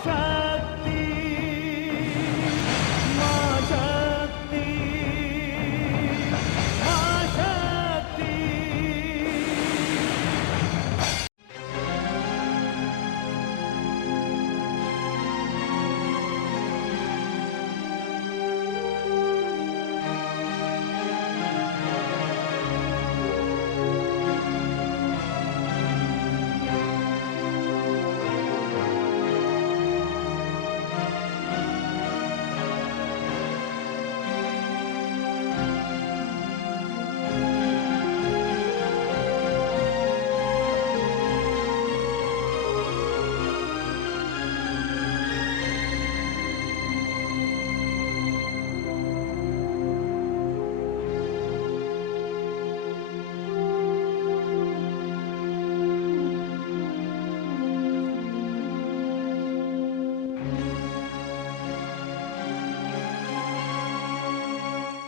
शक्ति, माँ शक्ति, माँ शक्ति।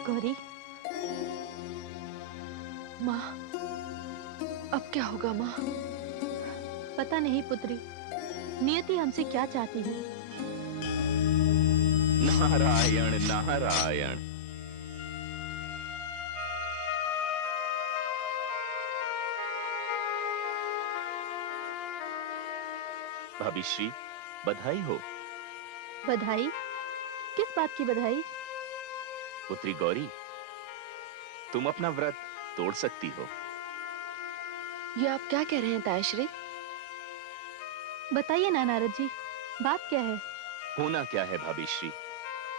गौरी, माँ, अब क्या होगा माँ? पता नहीं पुत्री, नियति हमसे क्या चाहती है। नारायण नारायण। भाभीश्री, बधाई हो। बधाई? किस बात की बधाई? पुत्री गौरी, तुम अपना व्रत तोड़ सकती हो। ये आप क्या कह रहे हैं तायश्री? बताइए ना नारद जी, बात क्या है? होना क्या है भाभीश्री,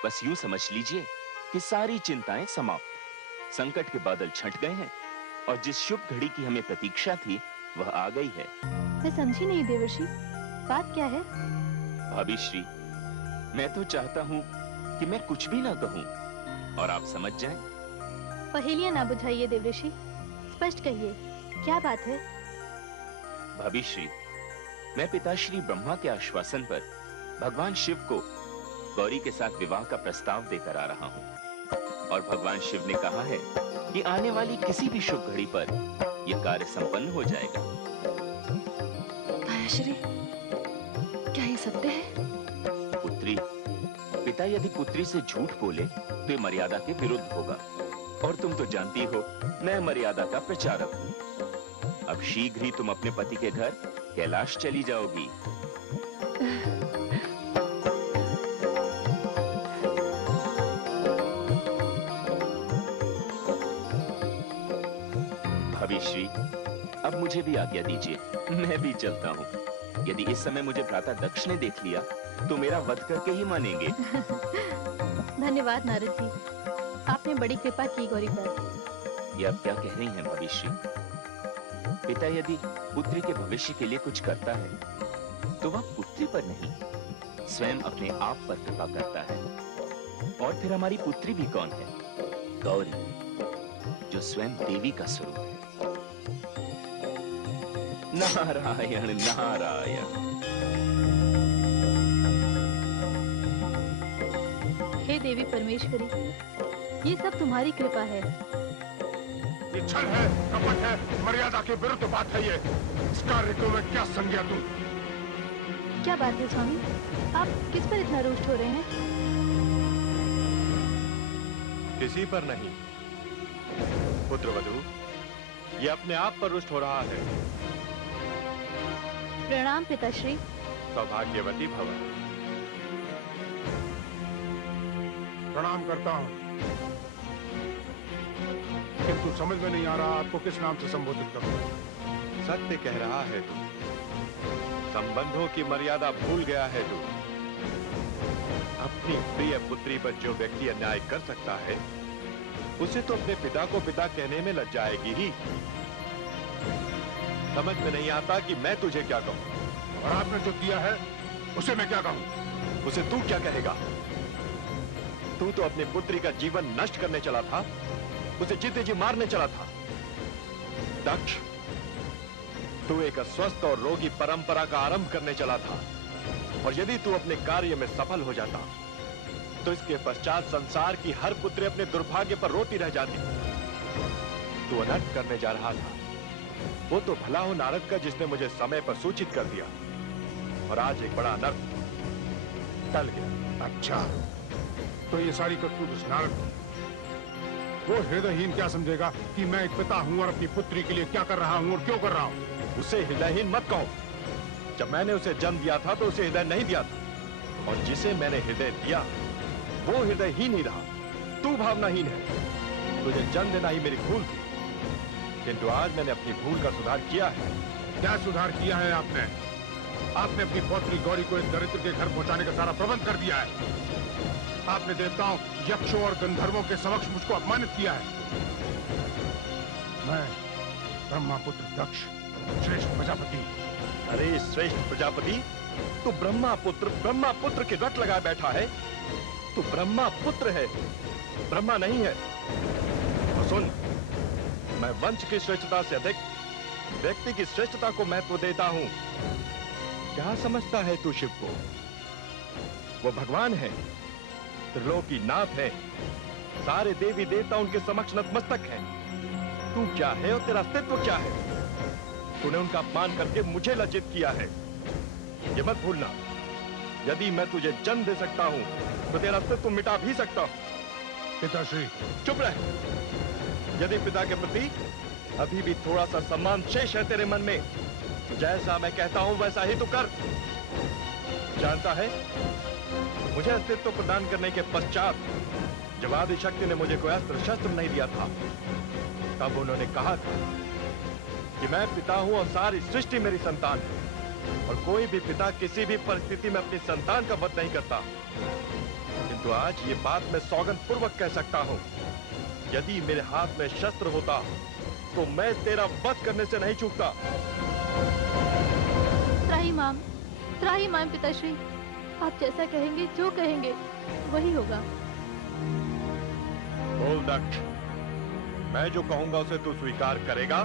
बस यूं समझ लीजिए कि सारी चिंताएं समाप्त, संकट के बादल छंट गए हैं और जिस शुभ घड़ी की हमें प्रतीक्षा थी वह आ गई है। मैं समझी नहीं देवर्षि, बात क्या है? भाभीश्री, मैं तो चाहता हूं कि मैं कुछ भी ना कहूं और आप समझ जाएं। पहेलियां ना बुझाइए देवर्षि, स्पष्ट कहिए, क्या बात है? भाभीश्री, मैं पिताश्री ब्रह्मा के आश्वासन पर भगवान शिव को गौरी के साथ विवाह का प्रस्ताव देकर आ रहा हूं और भगवान शिव ने कहा है कि आने वाली किसी भी शुभ घड़ी पर यह कार्य संपन्न हो जाएगा। तायश्री, क्या ये सत्य है? पुत्री, पिता यदि पुत्री से झूठ बोले तो ये मर्यादा के विरुद्ध होगा और तुम तो जानती हो मैं मर्यादा का प्रचारक हूं। अब शीघ्र ही तुम अपने पति के घर कैलाश चली जाओगी। भाभीश्री, अब मुझे भी आज्ञा दीजिए, मैं भी चलता हूँ। यदि इस समय मुझे भ्राता दक्ष ने देख लिया तो मेरा वध करके ही मानेंगे। धन्यवाद नारद जी, आपने बड़ी कृपा की गौरी पर। ये आप क्या कह रही हैं भाभीश्री? पिता यदि पुत्री के भविष्य के लिए कुछ करता है तो वह पुत्री पर नहीं, स्वयं अपने आप पर कृपा करता है। और फिर हमारी पुत्री भी कौन है? गौरी, जो स्वयं देवी का स्वरूप है। नारायण नारायण। हे देवी परमेश्वरी, ये सब तुम्हारी कृपा है। ये छल है, कपट है, मर्यादा के विरुद्ध बात है ये। इस कार्य को मैं क्या समझा तुम? क्या बात है स्वामी, आप किस पर इतना रुष्ट हो रहे हैं? किसी पर नहीं पुत्रवधू, ये अपने आप पर रुष्ट हो रहा है। प्रणाम पिताश्री। सौभाग्यवती भव। प्रणाम करता हूँ, किंतु समझ में नहीं आ रहा आपको किस नाम से संबोधित करूं। सत्य कह रहा है तू, संबंधों की मर्यादा भूल गया है तू। अपनी प्रिय पुत्री पर जो व्यक्ति अन्याय कर सकता है उसे तो अपने पिता को पिता कहने में लज जाएगी ही। समझ में नहीं आता कि मैं तुझे क्या कहूं। और आपने जो किया है उसे मैं क्या कहूं? उसे तू क्या कहेगा? तू तो अपनी पुत्री का जीवन नष्ट करने चला था, उसे जीते जी मारने चला था। दक्ष, तू एक अस्वस्थ और रोगी परंपरा का आरंभ करने चला था और यदि तू अपने कार्य में सफल हो जाता तो इसके पश्चात संसार की हर पुत्री अपने दुर्भाग्य पर रोती रह जाती। तू अनर्थ करने जा रहा था, वो तो भला हो नारद का जिसने मुझे समय पर सूचित कर दिया, और आज एक बड़ा अनर्थ टल गया। अच्छा, तो ये सारी करतूत उस नारद की। वो हृदयहीन क्या समझेगा कि मैं एक पिता हूँ और अपनी पुत्री के लिए क्या कर रहा हूँ और क्यों कर रहा हूँ। उसे हृदयहीन मत कहो। जब मैंने उसे जन्म दिया था तो उसे हृदय नहीं दिया था, और जिसे मैंने हृदय दिया वो हृदयहीन ही रहा। तू भावनाहीन है। तुझे जन्म देना ही मेरी भूल थी, किंतु आज मैंने अपनी भूल का सुधार किया है। क्या सुधार किया है आपने? आपने अपनी पौत्री गौरी को इस दरिद्र के घर पहुंचाने का सारा प्रबंध कर दिया है। आपने देवताओं, यक्षों और गंधर्वों के समक्ष मुझको अपमानित किया है। मैं ब्रह्मापुत्र दक्ष, श्रेष्ठ प्रजापति। अरे श्रेष्ठ प्रजापति, तू ब्रह्मापुत्र की रट लगाए बैठा है। तू ब्रह्मापुत्र है, ब्रह्मा नहीं है। तो सुन, मैं वंश की श्रेष्ठता से अधिक व्यक्ति की श्रेष्ठता को महत्व देता हूं। क्या समझता है तू शिव को? वो भगवान है, त्रिलोकी नाथ है, सारे देवी देवता उनके समक्ष नतमस्तक हैं। तू क्या है और तेरा अस्तित्व क्या है? तूने उनका अपमान करके मुझे लज्जित किया है। ये मत भूलना, यदि मैं तुझे जन्म दे सकता हूं तो तेरा अस्तित्व मिटा भी सकता हूं। पिताश्री, चुप रह। यदि पिता के प्रति अभी भी थोड़ा सा सम्मान शेष है तेरे मन में, जैसा मैं कहता हूं वैसा ही तू कर। जानता है, मुझे अस्तित्व प्रदान करने के पश्चात जब आदि शक्ति ने मुझे कोई अस्त्र शस्त्र नहीं दिया था, तब उन्होंने कहा था कि मैं पिता हूं और सारी सृष्टि मेरी संतान है, और कोई भी पिता किसी भी परिस्थिति में अपनी संतान का वध नहीं करता। किंतु आज ये बात मैं सौगंध पूर्वक कह सकता हूं, यदि मेरे हाथ में शस्त्र होता तो मैं तेरा वध करने से नहीं चूकता। त्राहिमाम पिताश्री, आप जैसा कहेंगे, जो कहेंगे वही होगा। बोल दक्ष, मैं जो कहूंगा उसे तू स्वीकार करेगा?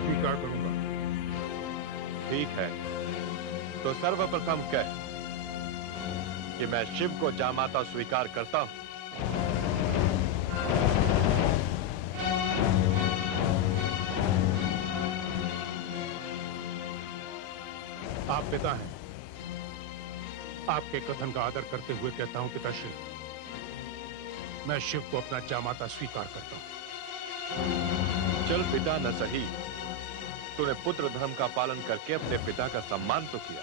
स्वीकार करूंगा। ठीक है, तो सर्वप्रथम कह कि मैं शिव को जामाता स्वीकार करता हूं। आप पिता हैं, आपके कथन का आदर करते हुए कहता हूं पिताश्री, मैं शिव को अपना जामाता स्वीकार करता हूं। चल पिता न सही, तूने पुत्र धर्म का पालन करके अपने पिता का सम्मान तो किया।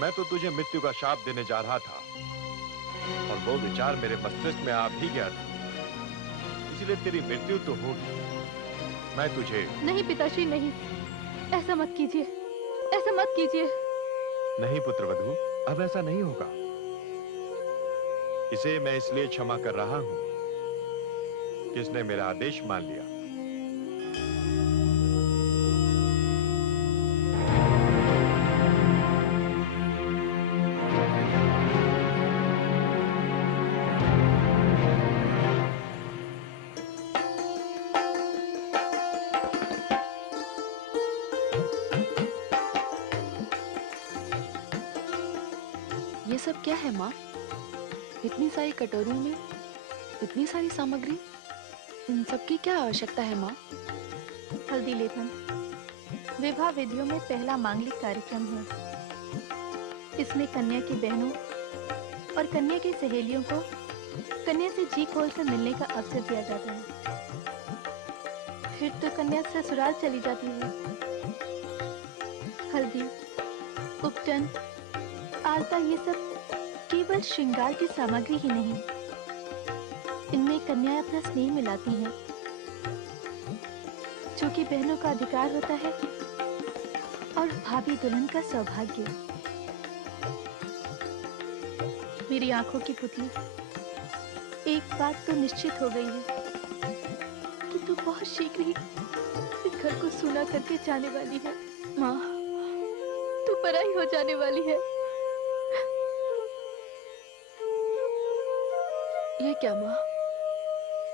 मैं तो तुझे मृत्यु का शाप देने जा रहा था, और वो विचार मेरे मस्तिष्क में आ भी गया था, इसलिए तेरी मृत्यु तो होगी। मैं तुझे नहीं पिताश्री, नहीं, ऐसा मत कीजिए, ऐसा मत कीजिए। नहीं पुत्रवधू, अब ऐसा नहीं होगा। इसे मैं इसलिए क्षमा कर रहा हूं कि इसने मेरा आदेश मान लिया। ये सब क्या है माँ? इतनी सारी कटोरियों में इतनी सारी सामग्री, इन सब की क्या आवश्यकता है माँ? हल्दी लेपन विवाह विधियों में पहला मांगलिक कार्यक्रम है। इसमें कन्या की बहनों और कन्या की सहेलियों को कन्या से जी खोल कर मिलने का अवसर दिया जाता है। फिर तो कन्या ससुराल चली जाती है। हल्दी, उपटन, आलता, ये सब केवल श्रृंगार की सामग्री ही नहीं, इनमें कन्याएं अपना स्नेह मिलाती हैं, जो कि बहनों का अधिकार होता है और भाभी दुल्हन का सौभाग्य। मेरी आंखों की पुतली, एक बात तो निश्चित हो गई है कि तू बहुत शीघ्र ही इस घर को सूना करके जाने वाली है। माँ, तू पराई हो जाने वाली है। ये क्या माँ,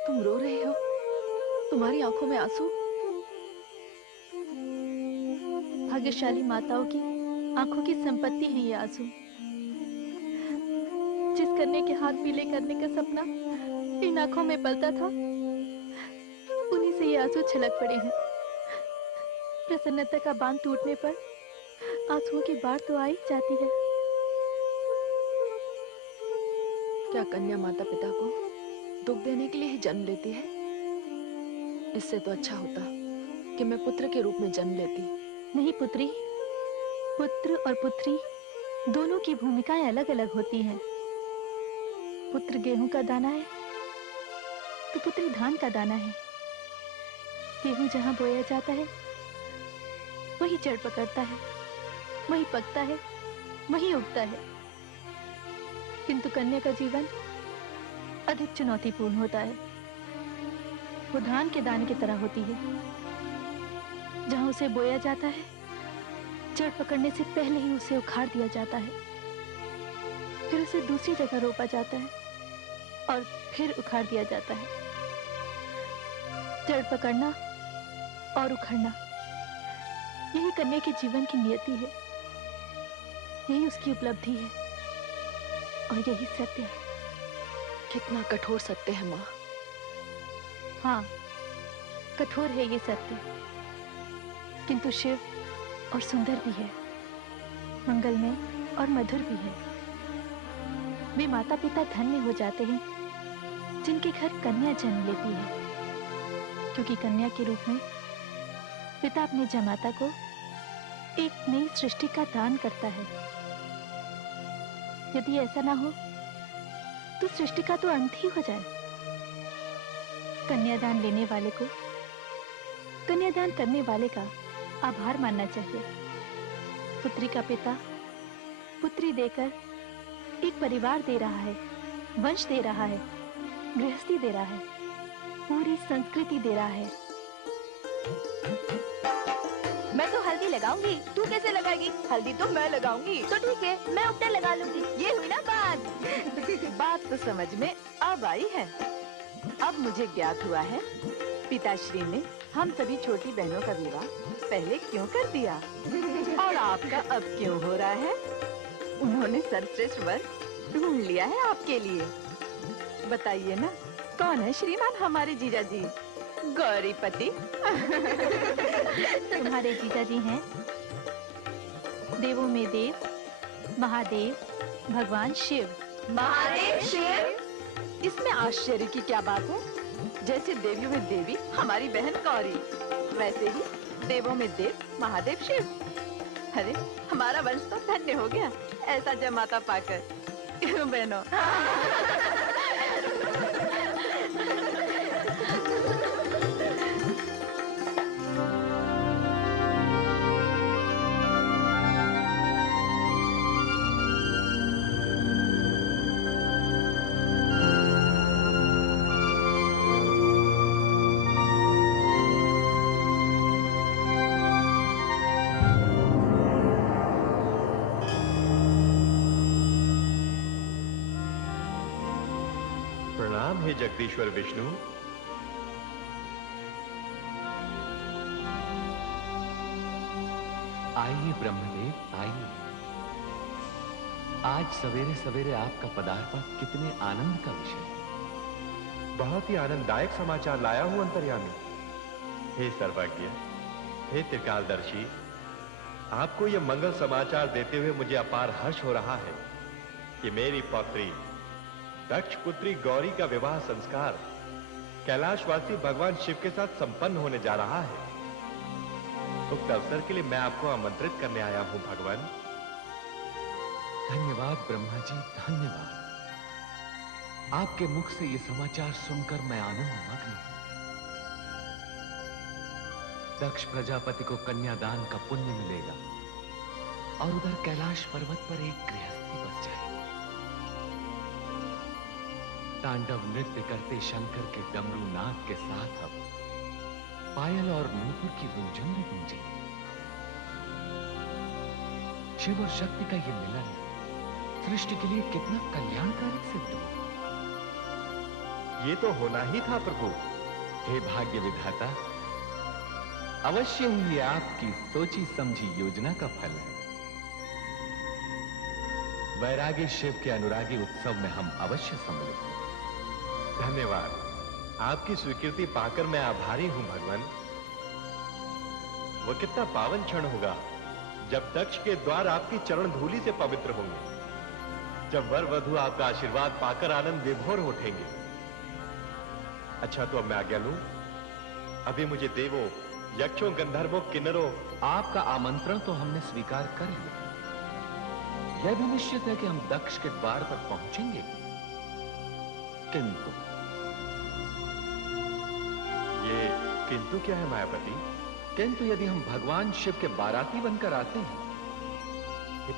तुम रो रही हो? तुम्हारी आंखों में आंसू? भाग्यशाली माताओं की आंखों की संपत्ति है ये आंसू। जिस कन्या के हाथ पीले करने का सपना इन आंखों में पलता था, उन्हीं से ये आंसू छलक पड़े हैं। प्रसन्नता का बांध टूटने पर आंसुओं की बाढ़ तो आ ही जाती है। क्या कन्या माता पिता को दुख देने के लिए ही जन्म लेती है? इससे तो अच्छा होता कि मैं पुत्र के रूप में जन्म लेती। नहीं पुत्री, पुत्र और पुत्री दोनों की भूमिकाएं अलग अलग होती हैं। पुत्र गेहूं का दाना है तो पुत्री धान का दाना है। गेहूं जहां बोया जाता है वही जड़ पकड़ता है, वही पकता है, वही उगता है। किंतु कन्या का जीवन अधिक चुनौतीपूर्ण होता है। वो धान के दाने की तरह होती है, जहां उसे बोया जाता है जड़ पकड़ने से पहले ही उसे उखाड़ दिया जाता है, फिर उसे दूसरी जगह रोपा जाता है और फिर उखाड़ दिया जाता है। जड़ पकड़ना और उखड़ना, यही कन्या के जीवन की नियति है, यही उसकी उपलब्धि है और यही सत्य है। कितना कठोर सत्य है माँ। हाँ, कठोर है ये सत्य, किंतु शिव और सुंदर भी है, मंगलमय और मधुर भी है। वे माता पिता धन्य हो जाते हैं जिनके घर कन्या जन्म लेती है, क्योंकि कन्या के रूप में पिता अपने जमाता को एक नई सृष्टि का दान करता है। यदि ऐसा ना हो तो सृष्टि का तो अंत ही हो जाए। कन्यादान लेने वाले को कन्यादान करने वाले का आभार मानना चाहिए। पुत्री का पिता पुत्री देकर एक परिवार दे रहा है, वंश दे रहा है, गृहस्थी दे रहा है, पूरी संस्कृति दे रहा है। मैं तो हल्दी लगाऊंगी, तू कैसे लगाएगी? हल्दी तो मैं लगाऊंगी। तो ठीक है, मैं उपटा लगा लूंगी। ये हुई ना बात। बात तो समझ में अब आई है। अब मुझे ज्ञात हुआ है पिताश्री ने हम सभी छोटी बहनों का विवाह पहले क्यों कर दिया और आपका अब क्यों हो रहा है। उन्होंने सर्वश्रेष्ठ वर ढूंढ लिया है आपके लिए। बताइए ना, कौन है श्रीमान हमारे जीजा जी? गौरीपति। तुम्हारे जीजा जी हैं देवों में देव, महादेव, भगवान शिव। महादेव शिव? इसमें आश्चर्य की क्या बात है? जैसे देवियों में देवी हमारी बहन गौरी, वैसे ही देवों में देव महादेव शिव। अरे हमारा वंश तो धन्य हो गया ऐसा जमाता पाकर। क्यों बहनों? प्रणाम हे जगदीश्वर विष्णु। आइए ब्रह्मदेव आइए। आज सवेरे सवेरे आपका पदार्पण कितने आनंद का विषय है। बहुत ही आनंददायक समाचार लाया हूं अंतर्यामी। हे सर्वज्ञ, हे त्रिकालदर्शी, आपको यह मंगल समाचार देते हुए मुझे अपार हर्ष हो रहा है कि मेरी पौत्री दक्ष पुत्री गौरी का विवाह संस्कार कैलाशवासी भगवान शिव के साथ संपन्न होने जा रहा है। उक्त अवसर के लिए मैं आपको आमंत्रित करने आया हूं भगवान। धन्यवाद ब्रह्मा जी, धन्यवाद। आपके मुख से ये समाचार सुनकर मैं आनंद मग्न हूं। दक्ष प्रजापति को कन्यादान का पुण्य मिलेगा और उधर कैलाश पर्वत पर एक गृहस्थी बस जाएगी। तांडव नृत्य करते शंकर के डमरू नाद के साथ अब पायल और नूपुर की रुंझुन भी गूंजेगी। शिव और शक्ति का ये मिलन सृष्टि के लिए कितना कल्याणकारी सिद्ध हो। ये तो होना ही था प्रभु। हे भाग्य विधाता, अवश्य ही ये आपकी सोची समझी योजना का फल है। वैरागी शिव के अनुरागी उत्सव में हम अवश्य सम्मिलित हैं। धन्यवाद। आपकी स्वीकृति पाकर मैं आभारी हूं भगवान। वो कितना पावन क्षण होगा जब दक्ष के द्वार आपकी चरण धूलि से पवित्र होंगे, जब वर वधु आपका आशीर्वाद पाकर आनंद विभोर उठेंगे। अच्छा, तो अब मैं आज्ञा लूं। अभी मुझे देवों, यक्षों, गंधर्वों, किन्नरों, आपका आमंत्रण तो हमने स्वीकार कर लिया। यह भी निश्चित है कि हम दक्ष के द्वार पर पहुंचेंगे, किंतु ये किंतु क्या है मायापति? किंतु यदि हम भगवान शिव के बाराती बनकर आते हैं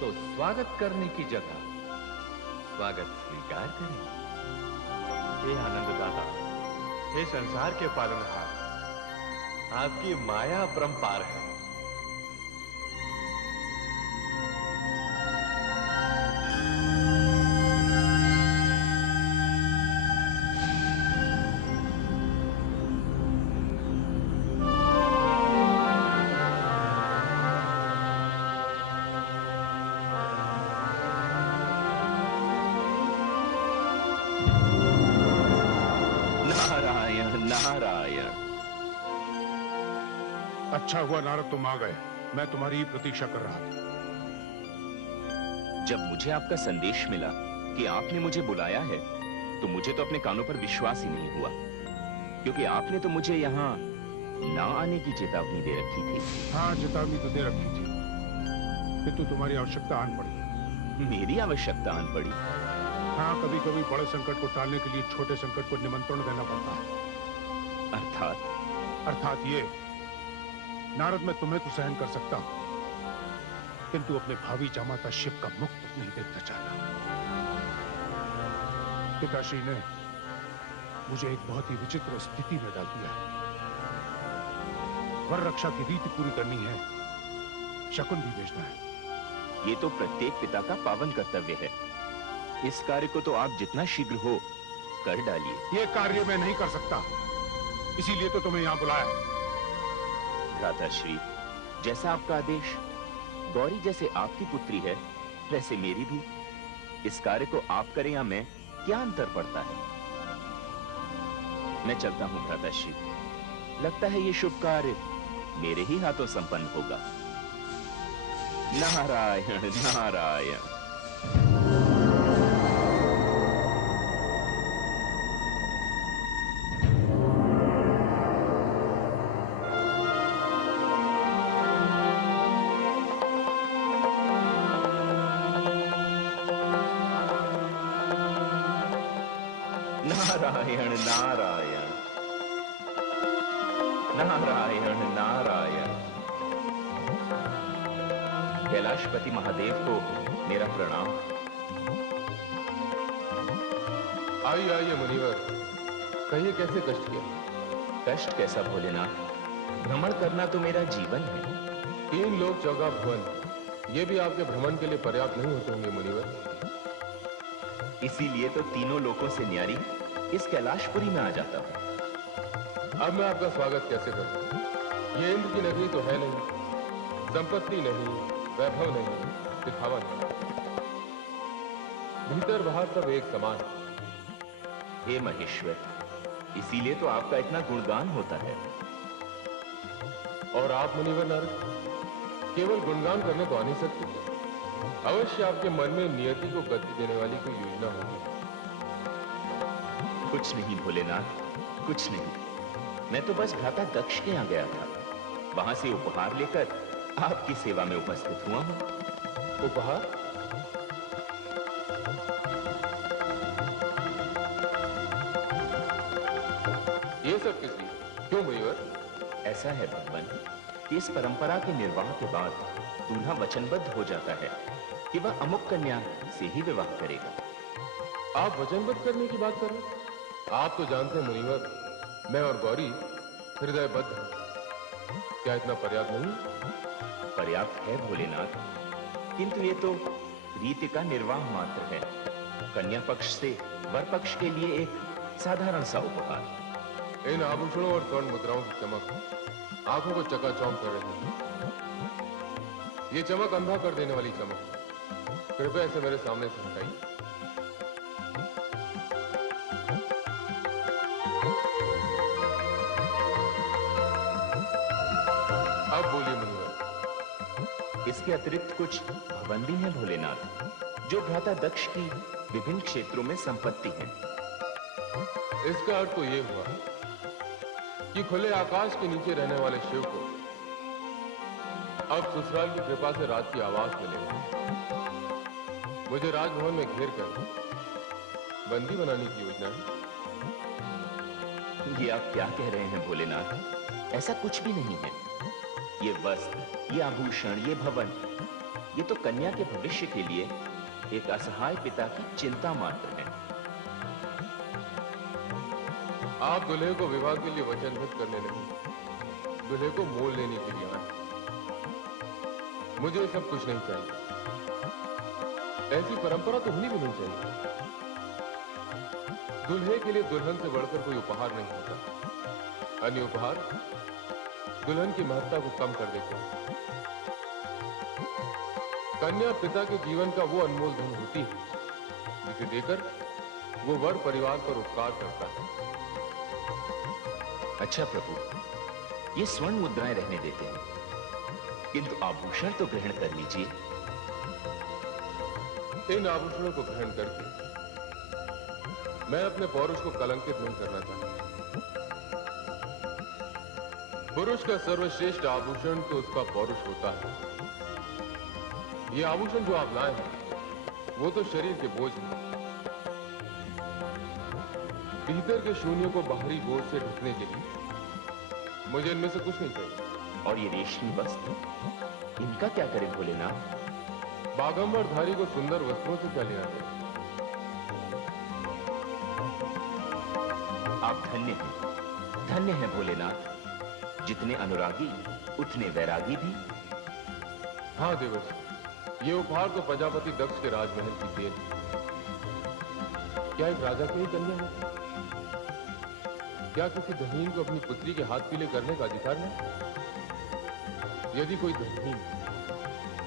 तो स्वागत करने की जगह स्वागत स्वीकार करेंगे। हे आनंददाता, हे संसार के पालनहार, आपकी माया अपरंपार है। नारायण नारायण। अच्छा हुआ नारद तुम आ गए, मैं तुम्हारी ही प्रतीक्षा कर रहा था। जब मुझे आपका संदेश मिला कि आपने मुझे बुलाया है तो मुझे तो अपने कानों पर विश्वास ही नहीं हुआ, क्योंकि आपने तो मुझे यहाँ ना आने की चेतावनी दे रखी थी। हाँ, चेतावनी तो दे रखी थी, किंतु तुम्हारी आवश्यकता आन पड़ी। मेरी आवश्यकता आन पड़ी? हाँ, कभी कभी बड़े संकट को टालने के लिए छोटे संकट को निमंत्रण देना पड़ता है। अर्थात ये, नारद, मैं तुम्हें तो सहन कर सकता हूं, किंतु अपने भावी जामाता शिव का मुक्त नहीं देखना चाहता। पिताश्री ने मुझे एक बहुत ही विचित्र स्थिति में डाल दिया है। वर रक्षा की रीति पूरी करनी है, शकुन भी भेजना है। ये तो प्रत्येक पिता का पावन कर्तव्य है। इस कार्य को तो आप जितना शीघ्र हो कर डालिए। ये कार्य मैं नहीं कर सकता, इसीलिए तो तुम्हें यहां बुलाया है। भ्राताश्री, जैसा आपका आदेश। गौरी जैसे आपकी पुत्री है, वैसे मेरी भी। इस कार्य को आप करें या मैं, क्या अंतर पड़ता है? मैं चलता हूं भ्राताश्री। लगता है ये शुभ कार्य मेरे ही हाथों संपन्न होगा। नारायण नारायण। नारायण नारायण नारायण नारायण। कैलाशपति महादेव को मेरा प्रणाम। आइए आइए मुनिवर, कहिए कैसे कष्ट किया? कष्ट कैसा भोलेनाथ, भ्रमण करना तो मेरा जीवन है। 3 लोक 14 भुवन, ये भी आपके भ्रमण के लिए पर्याप्त नहीं होते होंगे मुनिवर। इसीलिए तो तीनों लोकों से न्यारी इस कैलाशपुरी में आ जाता हूं। अब मैं आपका स्वागत कैसे करूं? ये इंद्र की नगरी तो है नहीं, संपत्ति नहीं, वैभव नहीं, दिखावा नहीं, भीतर बाहर सब एक समान। हे महेश्वर, इसीलिए तो आपका इतना गुणगान होता है। और आप मुनिवर नारद केवल गुणगान करने तो आ नहीं सकते, अवश्य आपके मन में नियति को गति देने वाली कोई योजना होगी। कुछ नहीं भोलेनाथ, कुछ नहीं। मैं तो बस भ्राता दक्ष के यहाँ गया था, वहां से उपहार लेकर आपकी सेवा में उपस्थित हुआ हूं। उपहार? ये सब किस लिए? क्यों मुनिवर? ऐसा है भगवान कि इस परंपरा के निर्वाह के बाद दूल्हा वचनबद्ध हो जाता है कि वह अमुक कन्या से ही विवाह करेगा। आप वचनबद्ध करने की बात कर रहे हैं? आप तो जानते हैं मुनिवर, मैं और गौरी हृदयबद्ध हैं। क्या इतना पर्याप्त नहीं? पर्याप्त है भोलेनाथ, किंतु ये तो रीति का निर्वाह मात्र है। कन्या पक्ष से वर पक्ष के लिए एक साधारण सा उपहार। इन आभूषणों और स्वर्ण मुद्राओं की चमक आंखों को चकाचौंध कर रही है। ये चमक अंधा कर देने वाली चमक। कृपया इसे मेरे सामने से हटाइए। अब बोलिए मुनिवर। इसके अतिरिक्त कुछ भवन भी हैं भोलेनाथ, जो भ्राता दक्ष की विभिन्न क्षेत्रों में संपत्ति है। इसका अर्थ तो ये हुआ कि खुले आकाश के नीचे रहने वाले शिव को अब ससुराल की कृपा से रात की आवाज मिलेगी। मुझे राजभवन में घेर कर बंदी बनाने की योजना है। ये आप क्या कह रहे हैं भोलेनाथ? ऐसा कुछ भी नहीं है। ये वस्त्र, ये आभूषण, ये भवन, ये तो कन्या के भविष्य के लिए एक असहाय पिता की चिंता मात्र है। आप दुल्हे को विवाह के लिए वचनबद्ध करने नहीं, दुल्हे को मोल लेने के लिए आए। मुझे सब कुछ नहीं चाहिए। ऐसी परंपरा तो होनी भी नहीं चाहिए। दुल्हे के लिए दुल्हन से बढ़कर कोई उपहार नहीं होता। अन्य उपहार दुल्हन की महत्ता को कम कर देते हैं। कन्या पिता के जीवन का वो अनमोल धन होती है जिसे देकर वो वर परिवार पर उपकार करता है। अच्छा प्रभु, ये स्वर्ण मुद्राएं रहने देते हैं, किंतु आभूषण तो ग्रहण कर लीजिए। इन आभूषणों को ग्रहण करके मैं अपने पौरुष को कलंकित नहीं करना चाहता। पुरुष का सर्वश्रेष्ठ आभूषण तो उसका पौरुष होता है। ये आभूषण जो आप लाए हैं वो तो शरीर के बोझ हैं। भीतर के शून्य को बाहरी बोझ से ढकने के लिए मुझे इनमें से कुछ नहीं चाहिए। और ये रेशमी वस्त्र, इनका क्या करें भोलेनाथ? बागंबरधारी को सुंदर वस्त्रों से क्या लेना चाहिए? आप धन्य हैं भोलेनाथ। जितने अनुरागी उतने वैरागी भी। हाँ देवर्षि, ये उपहार तो प्रजापति दक्ष के राजमहल की देन है। क्या एक राजा की ही कन्या है? क्या किसी धनीन को अपनी पुत्री के हाथ पीले करने का अधिकार नहीं? यदि कोई धनीन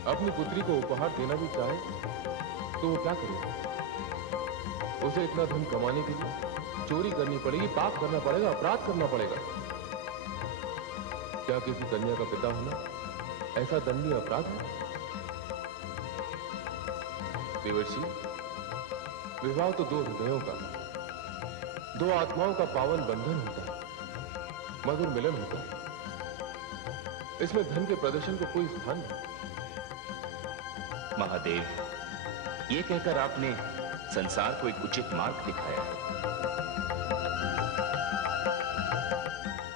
अपनी पुत्री को उपहार देना भी चाहे तो वो क्या करेगा? उसे इतना धन कमाने के लिए चोरी करनी पड़ेगी, पाप करना पड़ेगा, अपराध करना पड़ेगा। क्या किसी कन्या का पिता होना ऐसा दंडनीय अपराध है? देवर्षि, विवाह तो दो हृदयों का, दो आत्माओं का पावन बंधन होता है, मधुर मिलन होता है। इसमें धन के प्रदर्शन को कोई स्थान नहीं। महादेव, ये कहकर आपने संसार को एक उचित मार्ग दिखाया है।